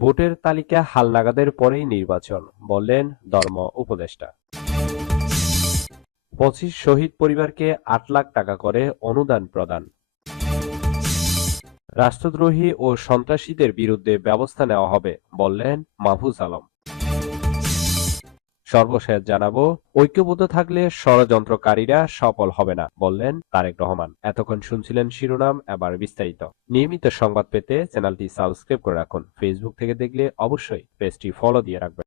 ভোটের তালিকা হালনাগাদের পরেই নির্বাচন, বললেন ধর্ম উপদেষ্টা। 25 শহীদ পরিবারকে 8 লাখ টাকা করে অনুদান প্রদান। রাষ্ট্রদ্রোহী ও সন্ত্রাসীদের বিরুদ্ধে ব্যবস্থা নেওয়া হবে, বললেন মাহফুজ আলম। সর্বশেষ জানাবো, ঐক্যবদ্ধ থাকলে ষড়যন্ত্রকারীরা সফল হবে না, বললেন তারেক রহমান। এতক্ষণ শুনছিলেন শিরোনাম, এবার বিস্তারিত। নিয়মিত সংবাদ পেতে চ্যানেলটি সাবস্ক্রাইব করে রাখুন। ফেসবুক থেকে দেখলে অবশ্যই পেজটি ফলো দিয়ে রাখবেন।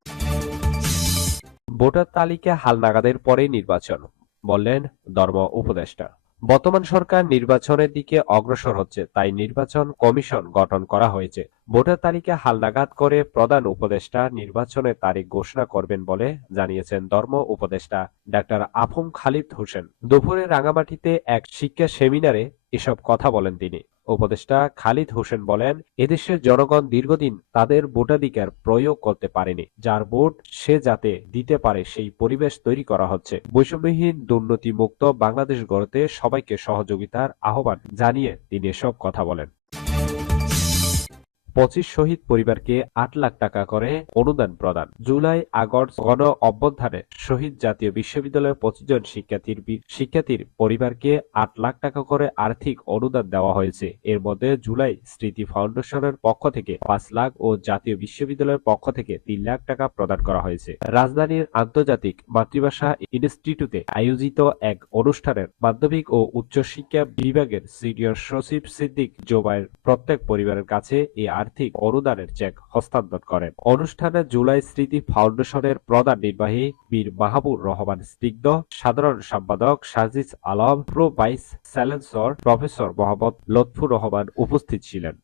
ভোটার তালিকা হালনাগাদের পরেই নির্বাচন, বললেন ধর্ম উপদেষ্টা। বর্তমান সরকার নির্বাচনের দিকে অগ্রসর হচ্ছে, তাই নির্বাচন কমিশন গঠন করা হয়েছে। ভোটার তালিকা হালনাগাদ করে প্রধান উপদেষ্টা নির্বাচনের তারিখ ঘোষণা করবেন বলে জানিয়েছেন ধর্ম উপদেষ্টা ডাক্তার আফম খালিদ হোসেন। দুপুরে রাঙামাটিতে এক শিক্ষা সেমিনারে এসব কথা বলেন তিনি। উপদেষ্টা খালিদ হোসেন বলেন, এদেশের জনগণ দীর্ঘদিন তাদের ভোটাধিকার প্রয়োগ করতে পারেনি। যার ভোট সে যাতে দিতে পারে সেই পরিবেশ তৈরি করা হচ্ছে। বৈষম্যহীন দুর্নীতিমুক্ত বাংলাদেশ গড়তে সবাইকে সহযোগিতার আহ্বান জানিয়ে তিনি এসব কথা বলেন। 25 শহীদ পরিবারকে 8 লাখ টাকা করে অনুদান প্রদান। জুলাই আগস্ট গণ অভ্যুত্থানে শহীদ জাতীয় বিশ্ববিদ্যালয়ের 25 জন শিক্ষার্থীর পরিবারকে 8 লাখ টাকা করে আর্থিক অনুদান দেওয়া হয়েছে। এর মধ্যে জুলাই স্মৃতি ফাউন্ডেশনের পক্ষ থেকে 5 লাখ ও জাতীয় বিশ্ববিদ্যালয়ের পক্ষ থেকে 3 লাখ টাকা প্রদান করা হয়েছে। রাজধানীর আন্তর্জাতিক মাতৃভাষা ইনস্টিটিউটে আয়োজিত এক অনুষ্ঠানের মাধ্যমিক ও উচ্চশিক্ষা বিভাগের সিনিয়র সচিব সিদ্দিক জোবায়ের প্রত্যেক পরিবারের কাছে এই আর্থিক অনুদানের চেক হস্তান্তর করেন। অনুষ্ঠানে জুলাই স্মৃতি ফাউন্ডেশনের প্রধান নির্বাহী বীর মাহবুর রহমান স্নিগ্ধ, সাধারণ সম্পাদক Sajid Alam, pro vice chancellor professor Mohammad Lutfur Rahman উপস্থিত ছিলেন।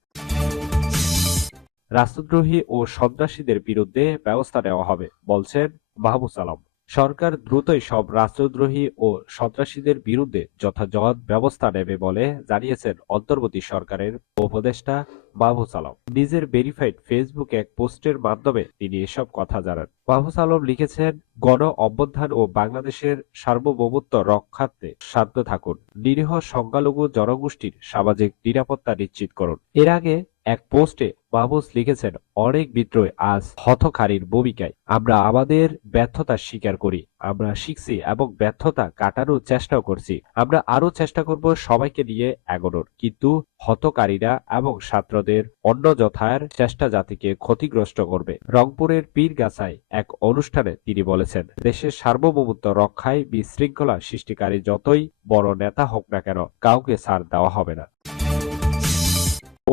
রাষ্ট্রদ্রোহী ও সন্ত্রাসীদের বিরুদ্ধে ব্যবস্থা নেওয়া হবে, বলছেন মাহফুজ আলম। সরকার দ্রুতই সব রাষ্ট্রদ্রোহী ও সন্ত্রাসীদের বিরুদ্ধে যথাযথ ব্যবস্থা নেবে বলে জানিয়েছেন অন্তর্বর্তী সরকারের উপদেষ্টা মাহফুজ আলম। নিজের ভেরিফাইড ফেসবুক এক পোস্টের মাধ্যমে তিনি এসব কথা জানান। মাহফুজ আলম লিখেছেন, গণ অভ্যুত্থান ও বাংলাদেশের সার্বভৌমত্ব রক্ষার্থে শান্ত থাকুন, নিরীহ সংখ্যালঘু জনগোষ্ঠীর সামাজিক নিরাপত্তা নিশ্চিত করুন। এর আগে এক পোস্টে মাহফুজ লিখেছেন, অনেক বিদ্রোহ আজ হতকারীর ভূমিকায়। আমরা আমাদের ব্যর্থতা স্বীকার করি, আমরা শিখছি এবং ব্যর্থতা কাটানোর চেষ্টাও করছি। আমরা আরো চেষ্টা করব সবাইকে নিয়ে এগোনোর, কিন্তু হতকারীরা এবং ছাত্রদের অন্যযথার চেষ্টা জাতিকে ক্ষতিগ্রস্ত করবে। রংপুরের পীরগাছায় এক অনুষ্ঠানে তিনি বলেছেন, দেশের সার্বভৌমত্ব রক্ষায় বিশৃঙ্খলা সৃষ্টিকারী যতই বড় নেতা হোক না কেন, কাউকে ছাড় দেওয়া হবে না।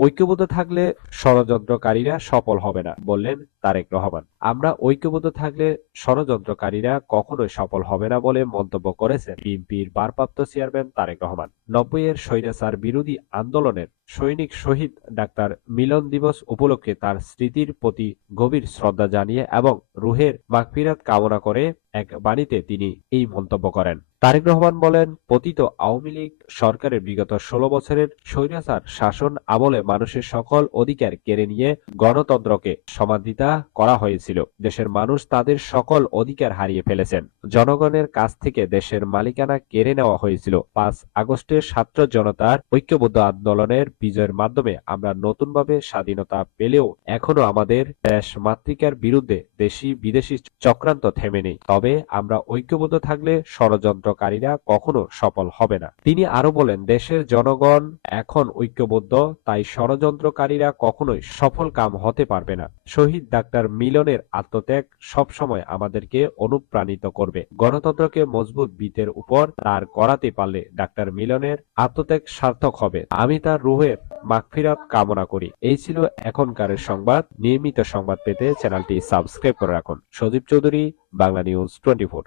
ঐক্যবদ্ধ থাকলে ষড়যন্ত্রকারীরা সফল হবে না, বললেন তারেক রহমান। আমরা ঐক্যবদ্ধ থাকলে ষড়যন্ত্রকারীরা কখনোই সফল হবে না বলে মন্তব্য করেছেন বিএনপির ভারপ্রাপ্ত চেয়ারম্যান তারেক রহমান। 90-এর স্বৈরাচার বিরোধী আন্দোলনের সৈনিক শহীদ ডাক্তার মিলন দিবস উপলক্ষে তার স্মৃতির প্রতি গভীর শ্রদ্ধা জানিয়ে এবং রুহের মাগফিরাত কামনা করে এক বাণীতে তিনি এই মন্তব্য করেন। তারেক রহমান বলেন, পতিত আওয়ামী লীগ সরকারের বিগত 16 বছরের স্বৈরাচার শাসন আমলে মানুষের সকল অধিকার কেড়ে নিয়ে গণতন্ত্রকে সমাধিতা করা হয়েছিল। দেশের মানুষ তাদের সকল অধিকার হারিয়ে ফেলেছেন। জনগণের কাছ থেকে দেশের মালিকানা কেড়ে নেওয়া হয়েছিল। 5 আগস্টের ছাত্র জনতার ঐক্যবদ্ধ আন্দোলনের বিজয়ের মাধ্যমে আমরা নতুনভাবে স্বাধীনতা পেলেও এখনো আমাদের দেশ মাতৃকার বিরুদ্ধে দেশি বিদেশি চক্রান্ত থেমে নেই। তবে আমরা ঐক্যবদ্ধ থাকলে ষড়যন্ত্রকারীরা কখনো সফল হবে না। তিনি আরো বলেন, দেশের জনগণ এখন ঐক্যবদ্ধ, তাই ষড়যন্ত্রকারীরা কখনোই সফল কাম হতে পারবে না। শহীদ ডাক্তার মিলনের আত্মত্যাগ সবসময় আমাদেরকে অনুপ্রাণিত করবে। গণতন্ত্রকে মজবুত ভিতের উপর দাঁড় করাতে পারলে ডাক্তার মিলনের আত্মত্যাগ সার্থক হবে। আমি তার রুহের মাগফিরাত কামনা করি। এই ছিল এখনকার সংবাদ। নিয়মিত সংবাদ পেতে চ্যানেলটি সাবস্ক্রাইব করে রাখুন। সজীব চৌধুরী, বাংলা নিউজ 24।